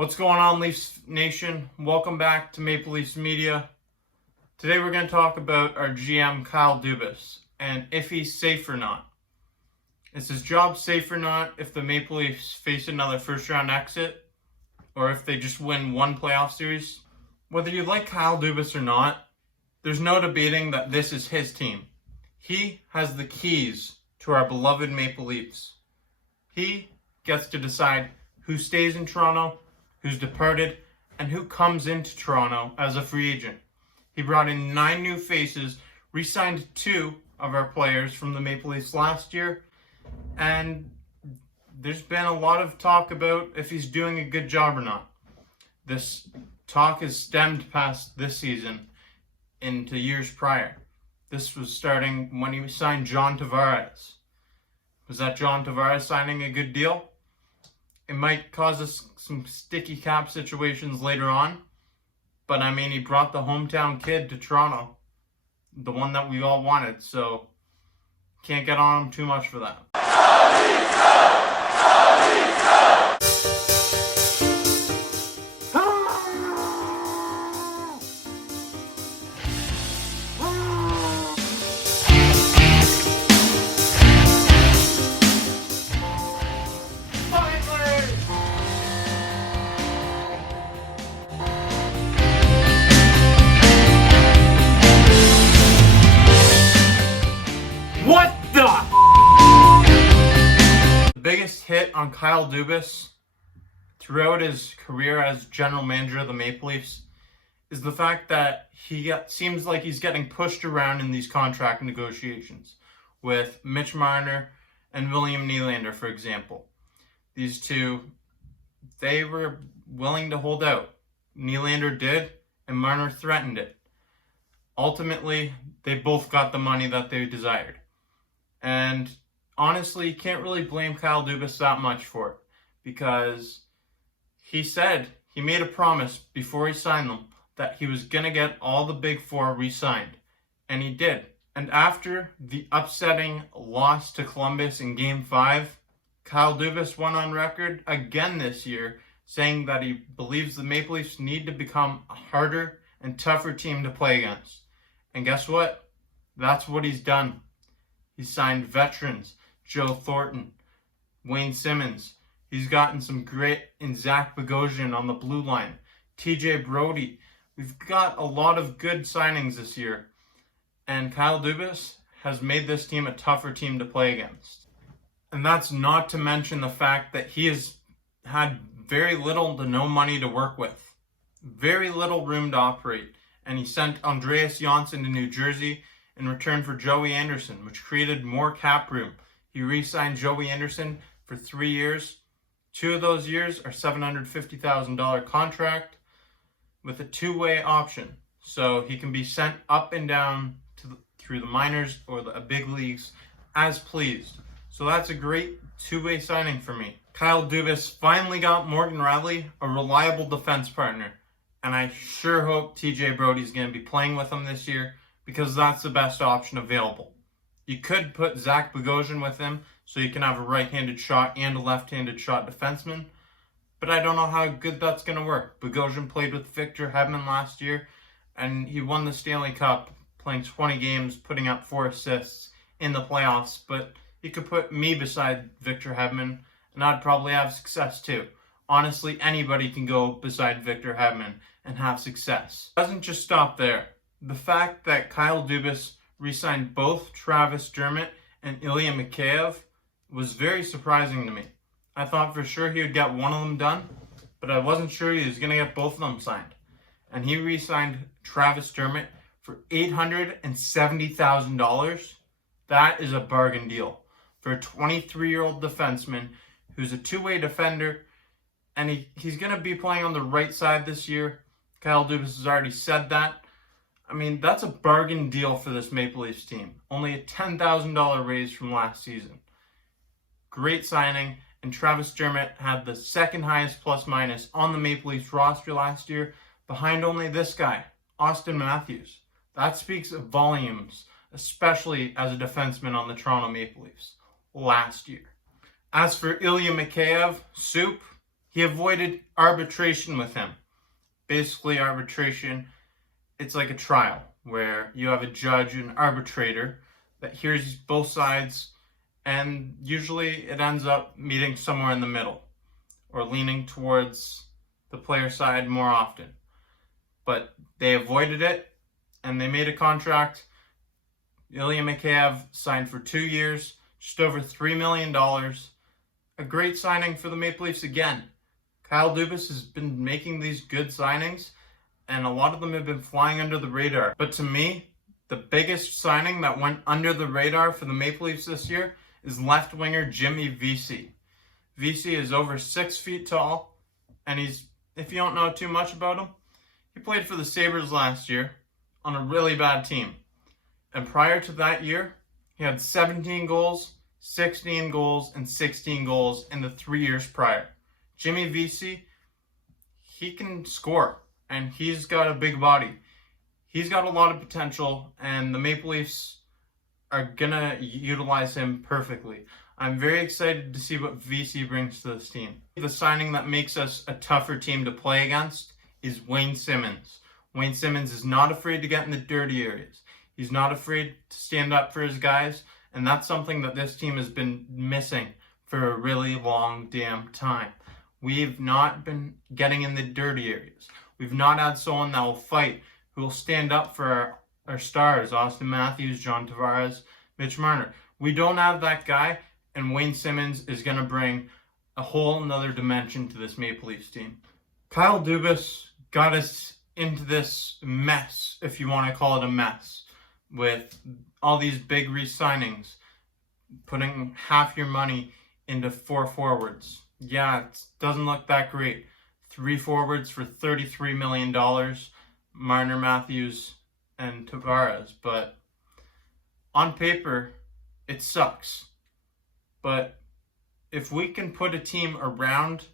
What's going on, Leafs Nation? Welcome back to Maple Leafs Media. Today we're going to talk about our GM, Kyle Dubas, and if he's safe or not. Is his job safe or not if the Maple Leafs face another first-round exit, or if they just win one playoff series? Whether you like Kyle Dubas or not, there's no debating that this is his team. He has the keys to our beloved Maple Leafs. He gets to decide who stays in Toronto, who's departed, and who comes into Toronto as a free agent. He brought in 9 new faces, re-signed 2 of our players from the Maple Leafs last year, and there's been a lot of talk about if he's doing a good job or not. This talk has stemmed past this season into years prior. This was starting when he signed John Tavares. Was that John Tavares signing a good deal? It might cause us some sticky cap situations later on. But I mean, he brought the hometown kid to Toronto. The one that we all wanted. So, can't get on him too much for that. What the biggest hit on Kyle Dubas throughout his career as general manager of the Maple Leafs is the fact that seems like he's getting pushed around in these contract negotiations with Mitch Marner and William Nylander, for example. These two, they were willing to hold out. Nylander did, and Marner threatened it. Ultimately, they both got the money that they desired. And honestly, you can't really blame Kyle Dubas that much for it, because he made a promise before he signed them that he was going to get all the big 4 re-signed, and he did. And after the upsetting loss to Columbus in Game 5, Kyle Dubas went on record again this year saying that he believes the Maple Leafs need to become a harder and tougher team to play against. And guess what? That's what he's done. He's signed veterans, Joe Thornton, Wayne Simmons. He's gotten some grit in Zach Bogosian on the blue line, TJ Brodie. We've got a lot of good signings this year. And Kyle Dubas has made this team a tougher team to play against. And that's not to mention the fact that he has had very little to no money to work with. Very little room to operate. And he sent Andreas Johnsson to New Jersey in return for Joey Anderson, which created more cap room. He re-signed Joey Anderson for 3 years. 2 of those years are $750,000 contract with a 2-way option. So he can be sent up and down through the minors or the big leagues as pleased. So that's a great 2-way signing for me. Kyle Dubas finally got Morgan Rielly, a reliable defense partner. And I sure hope TJ Brodie's going to be playing with him this year, because that's the best option available. You could put Zach Bogosian with him so you can have a right-handed shot and a left-handed shot defenseman, but I don't know how good that's going to work. Bogosian played with Victor Hedman last year, and he won the Stanley Cup playing 20 games, putting up 4 assists in the playoffs, but you could put me beside Victor Hedman, and I'd probably have success too. Honestly, anybody can go beside Victor Hedman and have success. It doesn't just stop there. The fact that Kyle Dubas re-signed both Travis Dermott and Ilya Mikheyev was very surprising to me. I thought for sure he would get one of them done, but I wasn't sure he was going to get both of them signed. And he re-signed Travis Dermott for $870,000. That is a bargain deal for a 23-year-old defenseman who's a 2-way defender, and he's going to be playing on the right side this year. Kyle Dubas has already said that. I mean, that's a bargain deal for this Maple Leafs team. Only a $10,000 raise from last season. Great signing, and Travis Dermott had the second highest plus-minus on the Maple Leafs roster last year, behind only this guy, Austin Matthews. That speaks volumes, especially as a defenseman on the Toronto Maple Leafs last year. As for Ilya Mikheyev, Soup, he avoided arbitration with him. Basically, arbitration, it's like a trial where you have a judge and arbitrator that hears both sides, and usually it ends up meeting somewhere in the middle or leaning towards the player side more often. But they avoided it, and they made a contract. Ilya Mikheyev signed for 2 years, just over $3 million. A great signing for the Maple Leafs again. Kyle Dubas has been making these good signings, and a lot of them have been flying under the radar. But to me, the biggest signing that went under the radar for the Maple Leafs this year is left winger Jimmy Vesey. Vesey is over 6 feet tall, and if you don't know too much about him, he played for the Sabres last year on a really bad team. And prior to that year, he had 17 goals, 16 goals, and 16 goals in the 3 years prior. Jimmy Vesey, he can score, and he's got a big body. He's got a lot of potential, and the Maple Leafs are going to utilize him perfectly. I'm very excited to see what Vesey brings to this team. The signing that makes us a tougher team to play against is Wayne Simmonds. Wayne Simmonds is not afraid to get in the dirty areas. He's not afraid to stand up for his guys, and that's something that this team has been missing for a really long damn time. We've not been getting in the dirty areas. We've not had someone that will fight, who will stand up for our stars, Austin Matthews, John Tavares, Mitch Marner. We don't have that guy, and Wayne Simmonds is going to bring a whole nother dimension to this Maple Leafs team. Kyle Dubas got us into this mess, if you want to call it a mess, with all these big re-signings, putting half your money into 4 forwards. Yeah, it doesn't look that great. 3 forwards for $33 million, Marner, Matthews, and Tavares. But on paper, it sucks. But if we can put a team around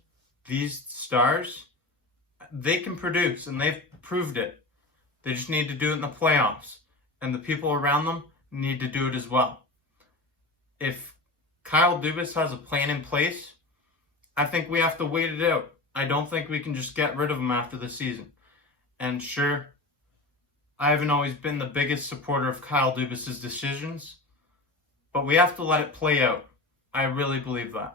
these stars, they can produce, and they've proved it. They just need to do it in the playoffs, and the people around them need to do it as well. If Kyle Dubas has a plan in place, I think we have to wait it out. I don't think we can just get rid of him after the season. And sure, I haven't always been the biggest supporter of Kyle Dubas' decisions, but we have to let it play out. I really believe that.